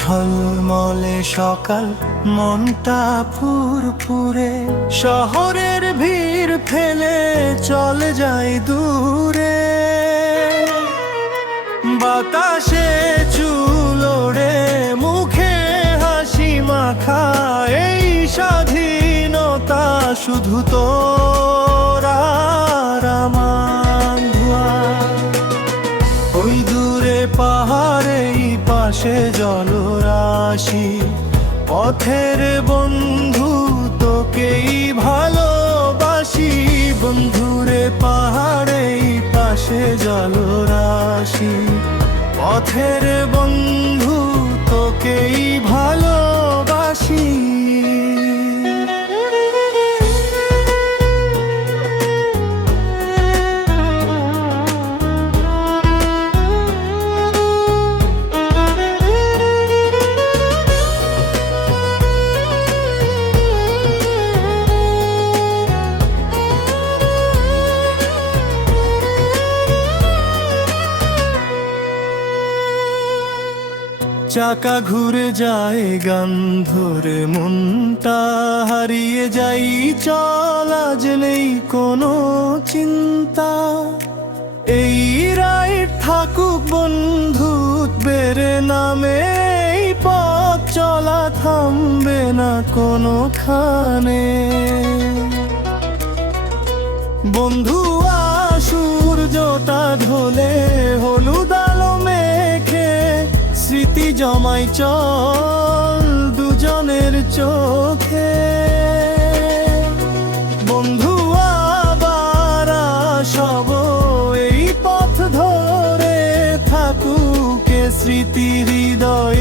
ঝলমলে সকাল, মনটা ফুরফুরে। শহরের ভিড় ফেলে চলে যায় দূরে। বাতাসে চুলোড়ে মুখে হাসি মাখা, এই স্বাধীনতা শুধু তোরা পাশে জলরাশি পথের বন্ধু তোকেই ভালোবাসি। বন্ধুরে পাহাড়েই পাশে জলরাশি পথের বন্ধু তোকেই ভালোবাসি। চাকা ঘুরে যায় গান ধরে মনটা, হারিয়ে যাই চল, আজ নেই কোনো চিন্তা। এই রায় থাকুক বন্ধু বেড়ে নামে পথ চলা থামবে না কোনো খানে বন্ধু সূর্যটা ঢলে হলুদ আলো স্মৃতি জমাই চল দুজনের চোখে। বন্ধু আবার সব এই পথ ধরে। থাকুক স্মৃতি হৃদয়ের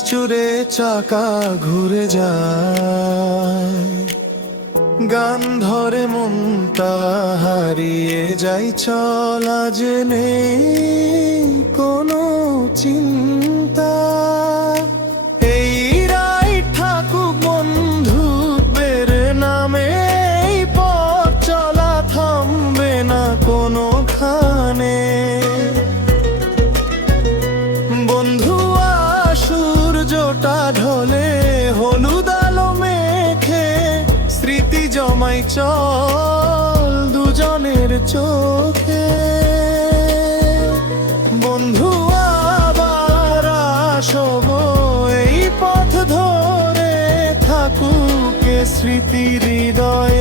ঈশ্বরে চাকা ঘুরে যায়। গান ধরে মনটা হারিয়ে যাই চলা জেনে কোনো চিন্তা ঢলে হলুদ আলো মেখে স্মৃতি জমাই চল দুজনের চোখে। বন্ধু, আবার আসব এই পথ ধরে থাকুক স্মৃতি হৃদয়ে।